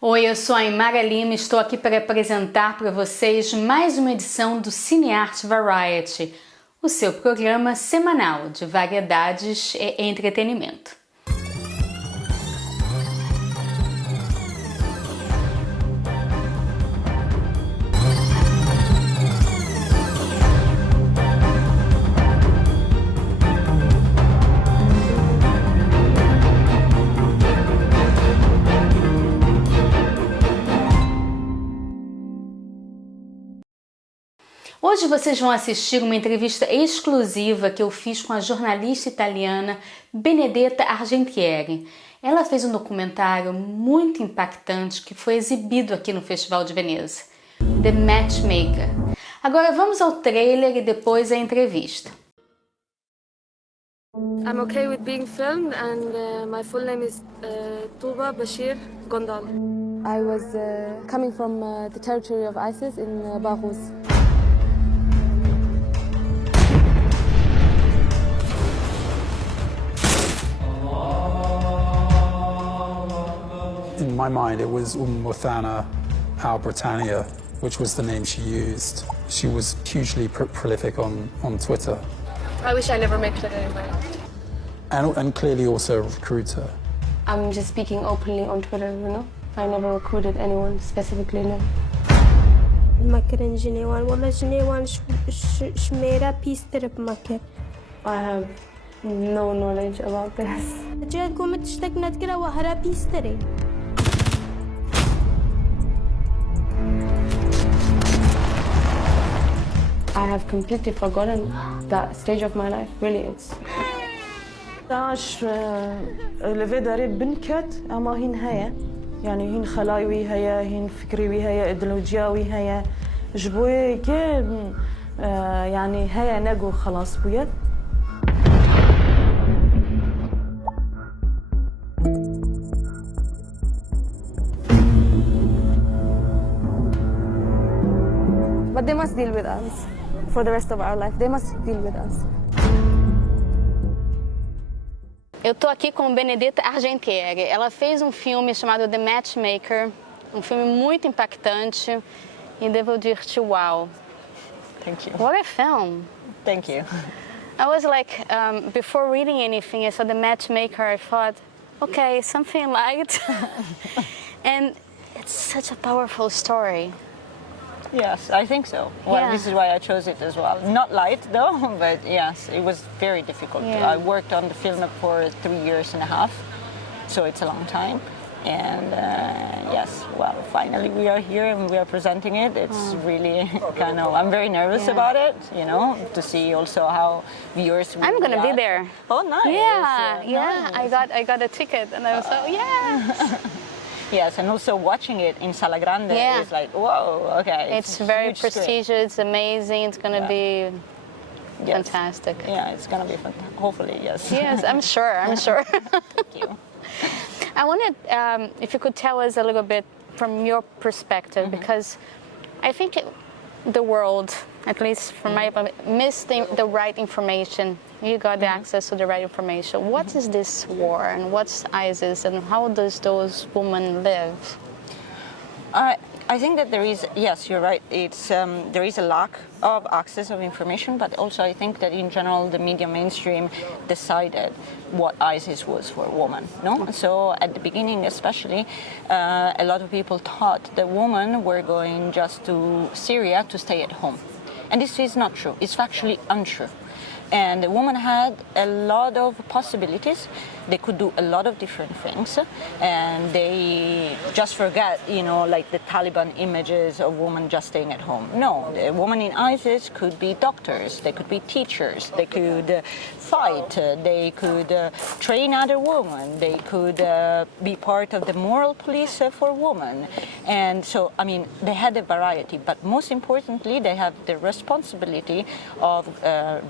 Oi, eu sou a Aymara e estou aqui para apresentar para vocês mais uma edição do Cinearte Variety, o seu programa semanal de variedades e entretenimento. Hoje vocês vão assistir uma entrevista exclusiva que eu fiz com a jornalista italiana Benedetta Argentieri. Ela fez um documentário muito impactante que foi exibido aqui no Festival de Veneza, The Matchmaker. Agora vamos ao trailer e depois à entrevista. I'm okay with being filmed, and my full name is Tuba Bashir Gondal. I was coming from the territory of ISIS in Baghuz. In my mind, it was Muthana al-Britannia, which was the name she used. She was hugely prolific on Twitter. I wish I never met her anyway. And clearly also a recruiter. I'm just speaking openly on Twitter, you know? I never recruited anyone specifically, no. مكرن جنيوان والله جنيوان شميرة بيستر بمكر. I have no knowledge about this. جاي قومت تشتكنا كده وهرا بيستري. I have completely forgotten that stage of my life, really. It's... داعش لفي داري بنكت أما هين هيا يعني هين خلايوي هيا هين فكري هيا إيديولوجياوي هيا جبوي كي يعني هيا نجو خلاص بويا. But they must deal with us for the rest of our life. They must deal with us. Eu tô aqui com Benedetta Argentieri. Ela fez um filme chamado The Matchmaker, um filme muito impactante e devo dir-te uau. Thank you. What a film! Thank you. I was like, before reading anything, I saw The Matchmaker, I thought, okay, something light. And it's such a powerful story. Yes, I think so. Well, Yeah. this is why I chose it as well. Not light though, but yes, it was very difficult. Yeah. I worked on the film for 3 years and a half, so it's a long time. And yes, well, finally we are here and we are presenting it. It's really kind of, I'm very nervous Yeah. about it, you know, to see also how viewers will I'm gonna be react. there. Oh, nice. Yeah, Nice. I got a ticket and I was so, yeah. Yes, and also watching it in Sala Grande Yeah. is like, whoa, okay. It's a very huge screen. prestigious, it's amazing, it's gonna Yeah. be Yes. fantastic. Yeah, it's gonna be fantastic. Hopefully, yes. Yes, I'm sure. Thank you. I wanted, if you could tell us a little bit from your perspective, because I think the world, at least from my opinion, missed the right information. You got the access to the right information. What is this war and what's ISIS and how does those women live? I think that there is, yes, you're right. It's there is a lack of access of information, but also I think that in general the media mainstream decided what ISIS was for a woman. No, so at the beginning, especially, a lot of people thought that women were going just to Syria to stay at home, and this is not true. It's factually untrue. And the woman had a lot of possibilities. They could do a lot of different things, and they just forget, you know, like the Taliban images of women just staying at home. No, the women in ISIS could be doctors, they could be teachers, they could fight, they could train other women, they could be part of the moral police for women. And so, I mean, they had a variety, but most importantly, they have the responsibility of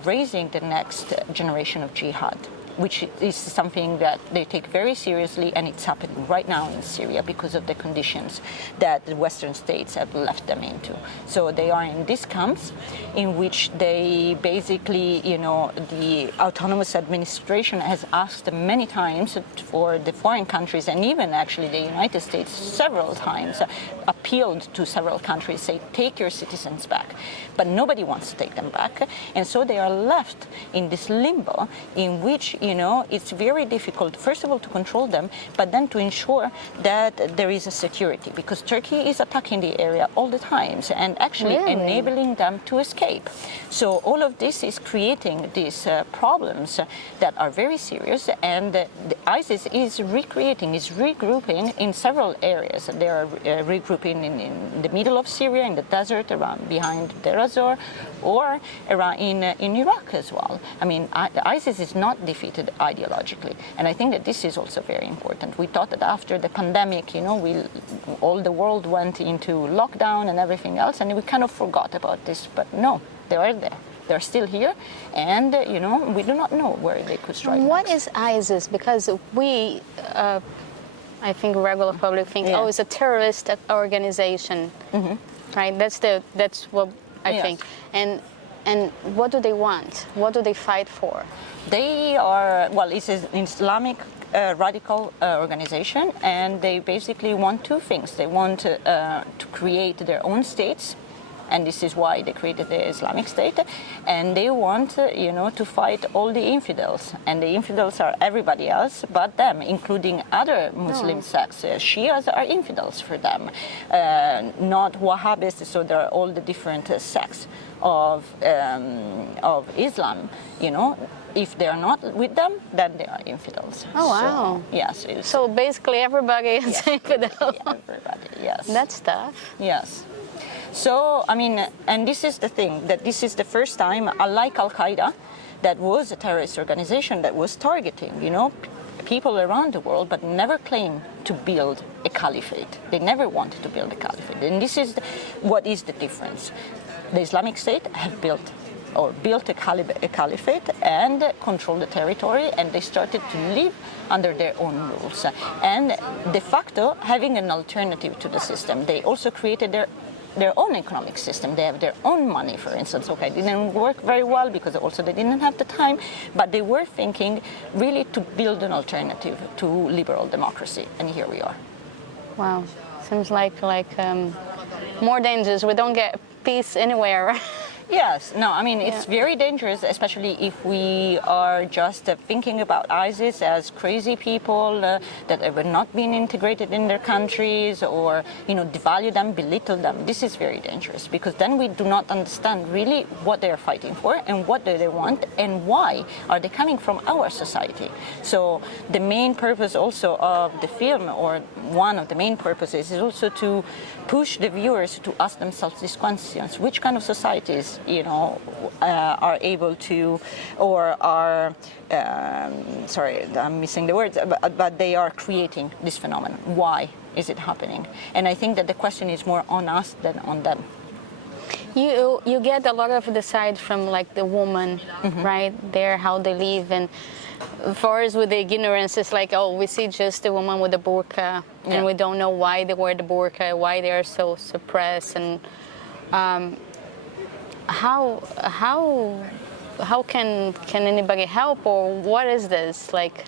raising the next generation of jihad. which is something that they take very seriously, and it's happening right now in Syria because of the conditions that the Western states have left them into. So they are in these camps in which they basically, the autonomous administration has asked many times for the foreign countries, and even actually the United States several times appealed to several countries, say, take your citizens back. But nobody wants to take them back. And so they are left in this limbo in which, it's very difficult, first of all, to control them, but then to ensure that there is a security, because Turkey is attacking the area all the time and actually enabling them to escape. So all of this is creating these problems that are very serious, and the ISIS is regrouping in several areas. They are regrouping in the middle of Syria, in the desert around behind Deir ez-Zor, or around in Iraq as well. I mean, ISIS is not defeated ideologically, and I think that this is also very important. We thought that after the pandemic, all the world went into lockdown and everything else, and we kind of forgot about this, but no, they are there. They're still here, and we do not know where they could strike. What next. is ISIS? Because we, I think, regular public think, oh, it's a terrorist organization, right? That's what I think. And what do they want? What do they fight for? They are, it's an Islamic radical organization, and they basically want two things. They want to create their own states, and this is why they created the Islamic State, and they want, to fight all the infidels, and the infidels are everybody else but them, including other Muslim sects. Shias are infidels for them, not Wahhabis, so there are all the different sects of Islam, If they are not with them, then they are infidels. Oh, wow. So, yes. So basically everybody is infidel. Everybody, yes. That's tough. Yes. So, and this is the thing, that this is the first time, unlike Al-Qaeda, that was a terrorist organization that was targeting, people around the world, but never claimed to build a caliphate. They never wanted to build a caliphate. And this is what is the difference. The Islamic State have built a caliphate and control the territory, and they started to live under their own rules. And de facto, having an alternative to the system, they also created their own economic system. They have their own money, for instance. Okay, it didn't work very well because also they didn't have the time, but they were thinking really to build an alternative to liberal democracy, and here we are. Wow, seems like more dangerous. We don't get peace anywhere. Yes, no, it's very dangerous, especially if we are just thinking about ISIS as crazy people that have not been integrated in their countries, or, devalue them, belittle them. This is very dangerous, because then we do not understand really what they are fighting for and what do they want and why are they coming from our society. So the main purpose also of the film, or one of the main purposes, is also to push the viewers to ask themselves these questions. Which kind of societies are able to, or are, sorry, I'm missing the words, but they are creating this phenomenon. Why is it happening? And I think that the question is more on us than on them. You get a lot of the side from the woman, right? There, how they live, and for us with the ignorance, it's like, oh, we see just the woman with the burqa, and we don't know why they wear the burqa, why they are so suppressed, and how can anybody help, or what is this like?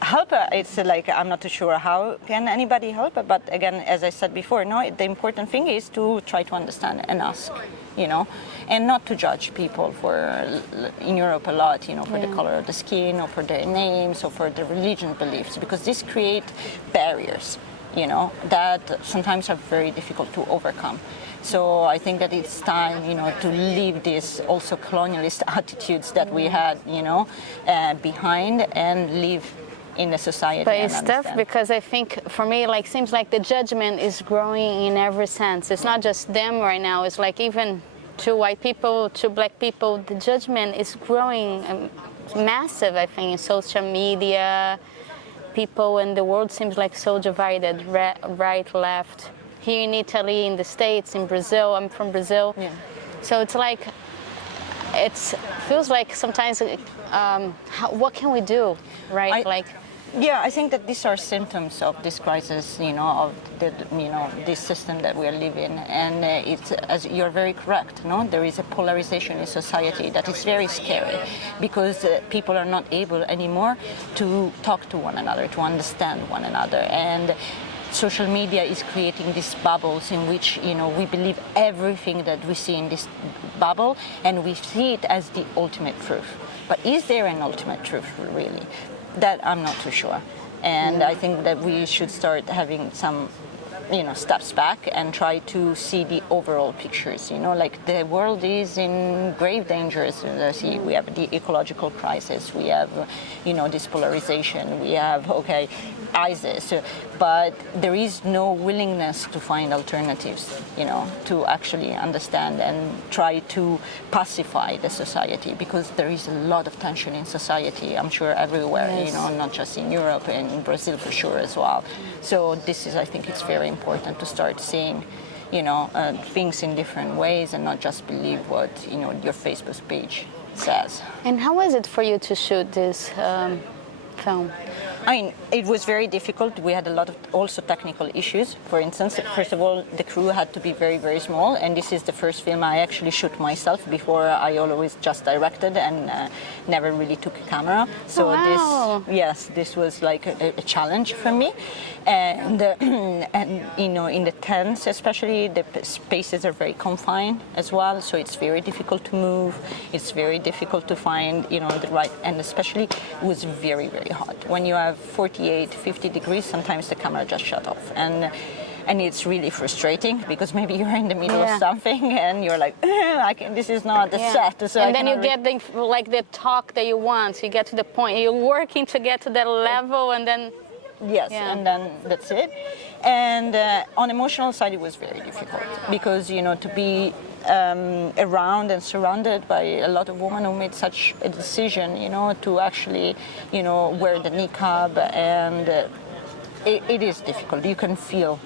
Help, it's I'm not too sure how can anybody help, but again, as I said before, the important thing is to try to understand and ask, and not to judge people in Europe a lot, for the color of the skin, or for their names, or for their religion beliefs, because this create barriers, that sometimes are very difficult to overcome. So I think that it's time, to leave these also colonialist attitudes that we had, behind, and live in the society. But it's tough, because I think for me, seems like the judgment is growing in every sense. It's not just them right now. It's even two white people, two black people. The judgment is growing massive, I think, in social media. People in the world seems so divided, right, left. Here in Italy, in the States, in Brazil. I'm from Brazil. Yeah. So it's it feels like sometimes, what can we do, right? Yeah, I think that these are symptoms of this crisis, of this system that we are living, and it's, as you're very correct, no? There is a polarization in society that is very scary, because people are not able anymore to talk to one another, to understand one another, and social media is creating these bubbles in which, we believe everything that we see in this bubble, and we see it as the ultimate truth. But is there an ultimate truth, really? That I'm not too sure. And I think that we should start having some, steps back and try to see the overall pictures. Like the world is in grave dangers. We have the ecological crisis, we have, this polarization, we have, ISIS, but there is no willingness to find alternatives, to actually understand and try to pacify the society, because there is a lot of tension in society, I'm sure everywhere, yes. Not just in Europe, and in Brazil for sure as well. So this is, I think it's very important to start seeing, things in different ways and not just believe what, your Facebook page says. And how was it for you to shoot this film? I mean, it was very difficult. We had a lot of also technical issues. For instance, first of all, the crew had to be very, very small, and this is the first film I actually shoot myself. Before, I always just directed and never really took a camera. So this was like a challenge for me. And in the tents, especially, the spaces are very confined as well. So it's very difficult to move. It's very difficult to find, the right, and especially it was very, very hot. When you have 48, 50 degrees, sometimes the camera just shut off. And it's really frustrating, because maybe you're in the middle of something and you're like, this is not the set. So and then you get the talk that you want. You get to the point. You're working to get to that level, and then... Yes, and then that's it. And on emotional side, it was very difficult, because, to be around and surrounded by a lot of women who made such a decision, to actually, wear the niqab, and it is difficult. You can feel,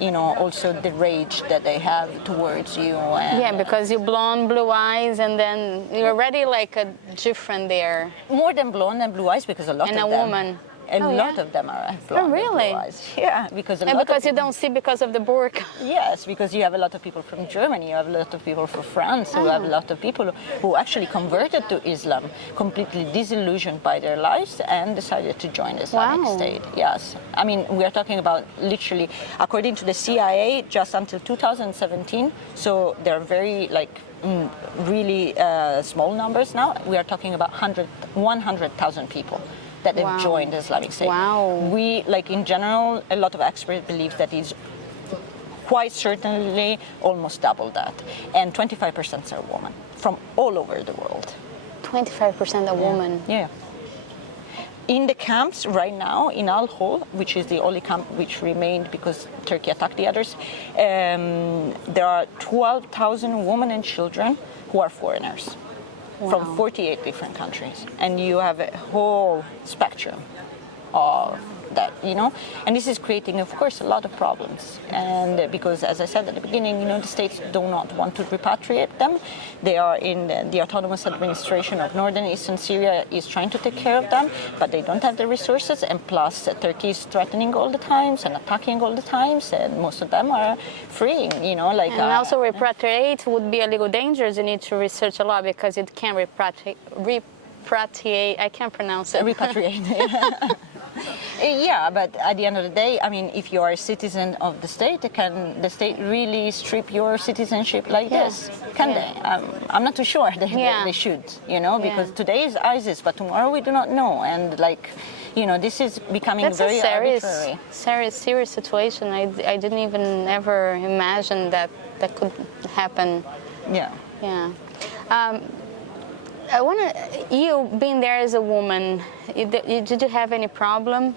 also the rage that they have towards you. And, because you're blonde, blue eyes, and then you're already like a different there. More than blonde and blue eyes, because a lot of them... And a woman. A lot of them are blonde. Oh, really? And blue eyes. Yeah, because you don't see because of the burqa. Yes, because you have a lot of people from Germany, you have a lot of people from France, you have a lot of people who actually converted to Islam, completely disillusioned by their lives, and decided to join the Islamic State. Yes, I mean, we are talking about literally, according to the CIA, just until 2017. So they're very really small numbers now. We are talking about 100,000 people that have joined the Islamic State. Wow. We, in general, a lot of experts believe that is quite certainly almost double that. And 25% are women from all over the world. 25% are women? Yeah. In the camps right now, in Al-Hol, which is the only camp which remained because Turkey attacked the others, there are 12,000 women and children who are foreigners. Wow. From 48 different countries, and you have a whole spectrum of that, and this is creating, of course, a lot of problems. And because, as I said at the beginning, the states do not want to repatriate them. They are in the autonomous administration of northern eastern Syria is trying to take care of them, but they don't have the resources. And plus, Turkey is threatening all the times and attacking all the times, and most of them are freeing. And also repatriate would be a legal dangerous. You need to research a lot, because it can repatriate. I can't pronounce it. Repatriate. Yeah, but at the end of the day, I mean, if you are a citizen of the state, can the state really strip your citizenship like this? Can they? I'm not too sure they should, because today is ISIS, but tomorrow we do not know. And this is becoming very arbitrary. Serious situation. I didn't even ever imagine that could happen. Yeah. Yeah. You being there as a woman, did you have any problem?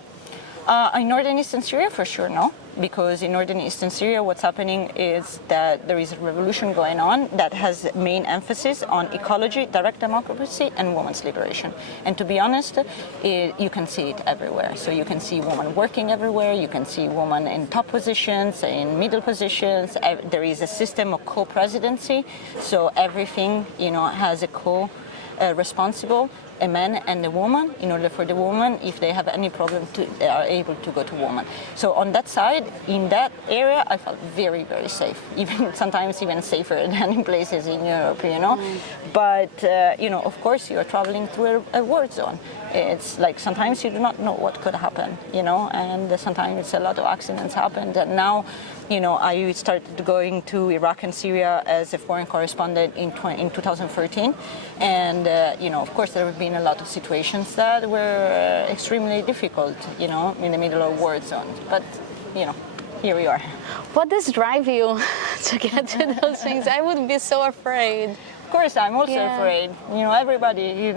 In northern eastern Syria, for sure, no. Because in northern eastern Syria, what's happening is that there is a revolution going on that has main emphasis on ecology, direct democracy, and women's liberation. And to be honest, you can see it everywhere. So you can see women working everywhere. You can see women in top positions, in middle positions. There is a system of co-presidency. So everything, has a co-responsible, a man and a woman, in order for the woman, if they have any problem, they are able to go to woman. So on that side, in that area, I felt very, very safe, even sometimes even safer than in places in Europe, But, of course, you are traveling through a war zone. It's like sometimes you do not know what could happen, and sometimes a lot of accidents happened. And now, I started going to Iraq and Syria as a foreign correspondent in 2013. And, of course, there have been a lot of situations that were extremely difficult, in the middle of war zones. But, here we are. What does drive you to get to those things? I would be so afraid. Of course, I'm also afraid. Everybody,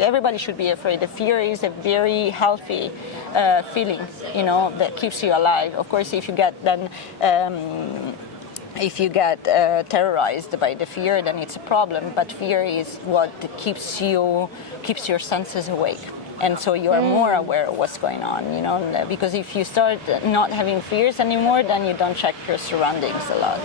everybody should be afraid. The fear is a very healthy feeling, that keeps you alive. Of course, if you get terrorized by the fear, then it's a problem. But fear is what keeps your senses awake. And so you are more aware of what's going on, because if you start not having fears anymore, then you don't check your surroundings a lot.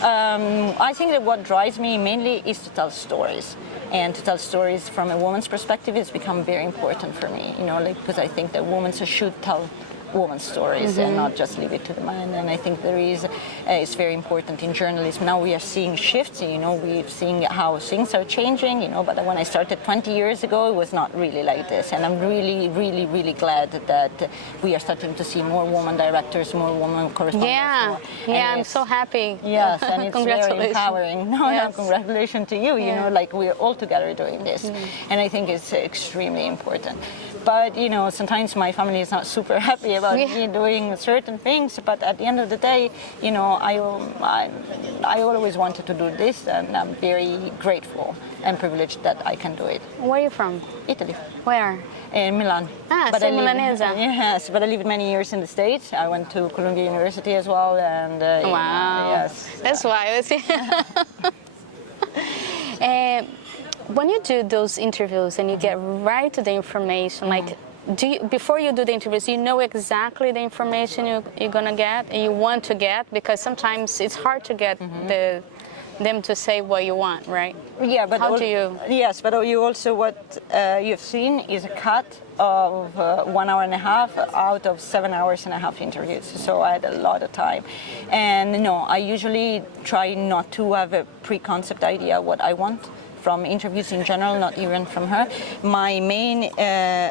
I think that what drives me mainly is to tell stories. And to tell stories from a woman's perspective has become very important for me, because I think that women should tell women's stories and not just leave it to the man. And I think it's very important in journalism. Now we are seeing shifts, we're seeing how things are changing, but when I started 20 years ago, it was not really like this. And I'm really, really, really glad that we are starting to see more women directors, more women correspondents. Yeah, I'm so happy. Yes, and it's very empowering. Yes. Congratulations to you, we're all together doing this. And I think it's extremely important. But, sometimes my family is not super happy about me doing certain things, but at the end of the day, I always wanted to do this, and I'm very grateful and privileged that I can do it. Where are you from? Italy. Where? In Milan. But sei milanese. Yes, but I lived many years in the States. I went to Columbia University as well, and wow. Yes. That's why. When you do those interviews and you get right to the information, before you do the interviews, you know exactly the information you're gonna get and you want to get, because sometimes it's hard to get them to say what you want, right? Yeah, but how do you? Yes, but you also what you've seen is a cut of 1 hour and a half out of 7 hours and a half interviews. So I had a lot of time, and no, I usually try not to have a preconceived idea what I want from interviews in general, not even from her. My main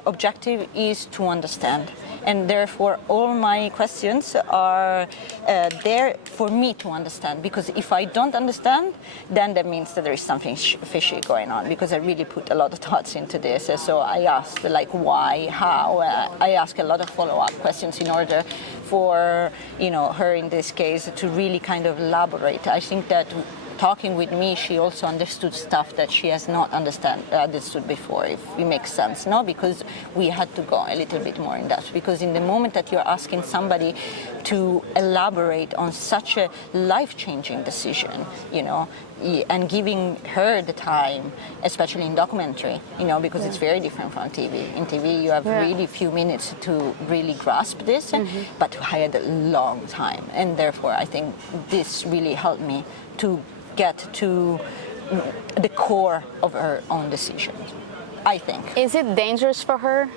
objective is to understand. And therefore, all my questions are there for me to understand. Because if I don't understand, then that means that there is something fishy going on. Because I really put a lot of thoughts into this. So I asked, why, how. I ask a lot of follow-up questions in order for, her in this case to really kind of elaborate. I think that talking with me, she also understood stuff that she has not understood before, if it makes sense, no? Because we had to go a little bit more in depth. Because in the moment that you're asking somebody to elaborate on such a life-changing decision, and giving her the time, especially in documentary, because it's very different from TV. In TV, you have really few minutes to really grasp this, but I had a long time. And therefore, I think this really helped me to get to the core of her own decisions, I think. Is it dangerous for her?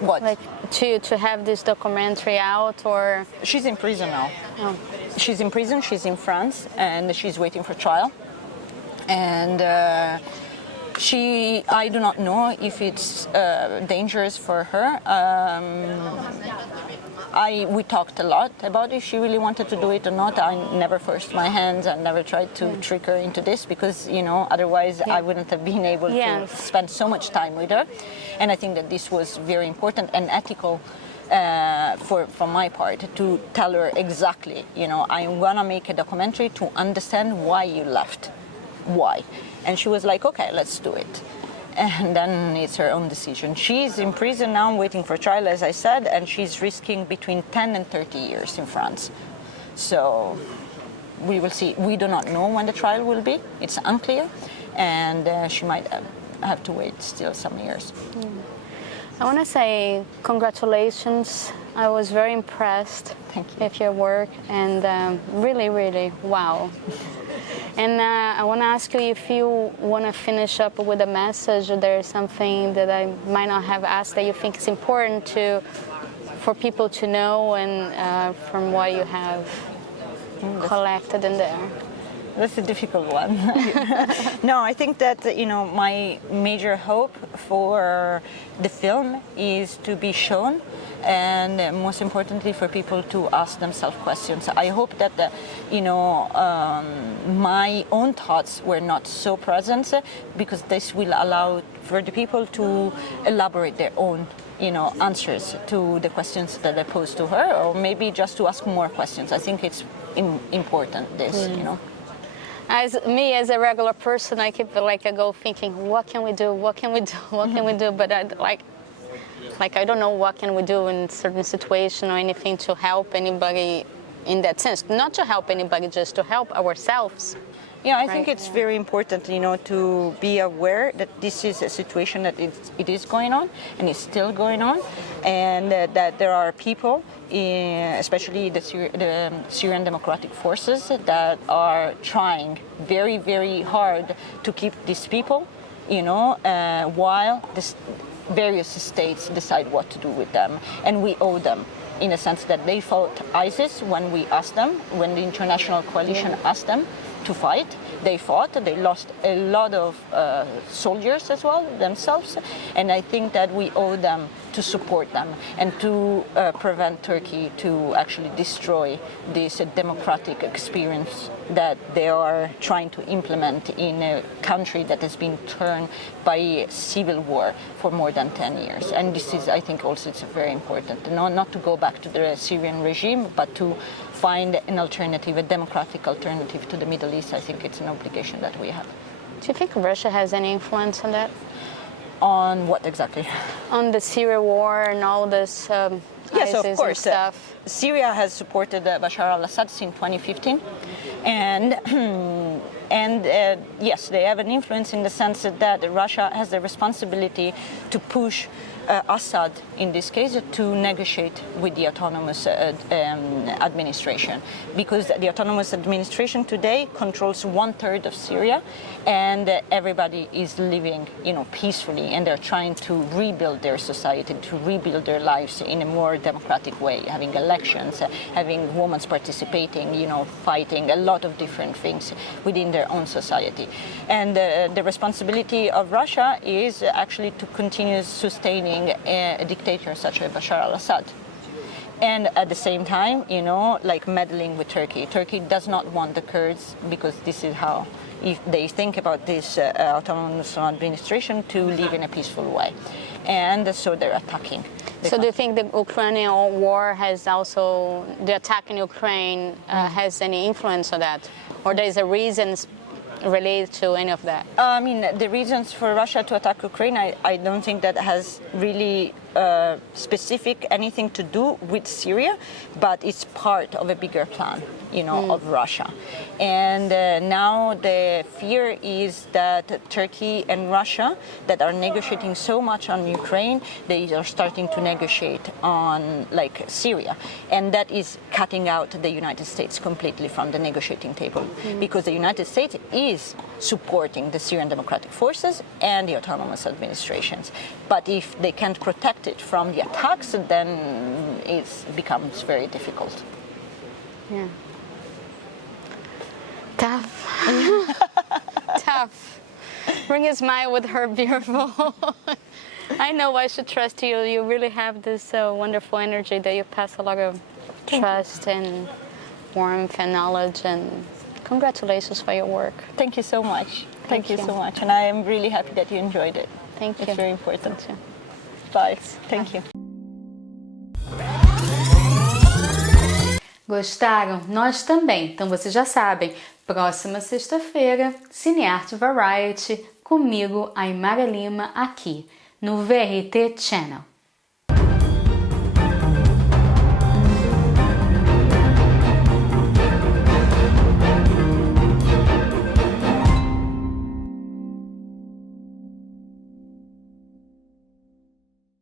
What? To have this documentary out, or? She's in prison now. Oh. She's in prison, she's in France, and she's waiting for trial. And I do not know if it's dangerous for her. We talked a lot about if she really wanted to do it or not. I never forced my hands. I never tried to trick her into this because, otherwise I wouldn't have been able to spend so much time with her. And I think that this was very important and ethical from my part to tell her exactly, I'm gonna make a documentary to understand why you left. Why? And she was like, okay, let's do it. and then it's her own decision. She's in prison now waiting for trial, as I said, and she's risking between 10 and 30 years in France. So we will see. We do not know when the trial will be. It's unclear, and she might have to wait still some years. I want to say congratulations. I was very impressed with your work, and really, really, wow. And I want to ask you if you want to finish up with a message, or there's something that I might not have asked that you think is important for people to know, and from what you have collected in there. That's a difficult one. No, I think that, my major hope for the film is to be shown, and most importantly for people to ask themselves questions. I hope that, my own thoughts were not so present, because this will allow for the people to elaborate their own answers to the questions that I posed to her, or maybe just to ask more questions. I think it's important, As a regular person, I keep I go thinking, what can we do? What can we do? What can we do? But I don't know what can we do in certain situation or anything to help anybody in that sense. Not to help anybody, just to help ourselves. Yeah, I think it's very important, to be aware that this is a situation that it is going on, and it's still going on, and that there are people, especially the Syrian Democratic Forces, that are trying very, very hard to keep these people, while the various states decide what to do with them, and we owe them. In a sense that they fought ISIS when we asked them, when the international coalition asked them to fight. They fought, they lost a lot of soldiers as well themselves, and I think that we owe them to support them and to prevent Turkey to actually destroy this democratic experience that they are trying to implement in a country that has been turned by civil war for more than 10 years. And this is, I think, also it's very important, not to go back to the Syrian regime, but to find an alternative, a democratic alternative to the Middle East. I think it's an obligation that we have. Do you think Russia has any influence on that? On what exactly? On the Syria war and all this yes, ISIS of course. Stuff. Syria has supported Bashar al-Assad since 2015, and yes, they have an influence in the sense that Russia has the responsibility to push Assad, in this case, to negotiate with the autonomous administration, because the autonomous administration today controls 1/3 of Syria, and everybody is living, peacefully, and they're trying to rebuild their society, to rebuild their lives in a more democratic way, having elections, having women participating, fighting a lot of different things within their own society. And the responsibility of Russia is actually to continue sustaining a dictator such as Bashar al-Assad. And at the same time, meddling with Turkey. Turkey does not want the Kurds, because this is how if they think about this autonomous administration, to live in a peaceful way. And so they're attacking. So do you think the Ukrainian war has also, the attack in Ukraine has any influence on that? Or there's a reason related to any of that? The reasons for Russia to attack Ukraine, I don't think that has really specific anything to do with Syria, but it's part of a bigger plan, of Russia. And now the fear is that Turkey and Russia, that are negotiating so much on Ukraine, they are starting to negotiate on Syria, and that is cutting out the United States completely from the negotiating table, because the United States is supporting the Syrian Democratic Forces and the autonomous administrations. But if they can't protect it from the attacks, then it becomes very difficult. Yeah. Tough. Tough. Bring a smile with her, beautiful. I know I should trust you. You really have this wonderful energy that you pass a lot of trust and warmth and knowledge, and congratulations for your work. Thank you so much. Thank you so much. And I am really happy that you enjoyed it. Thank you. It's very important. Bye. Thank you. Gostaram? Nós também. Então vocês já sabem. Próxima sexta-feira, Cinearte Variety, comigo, Aymara Lima, aqui no VRT Channel.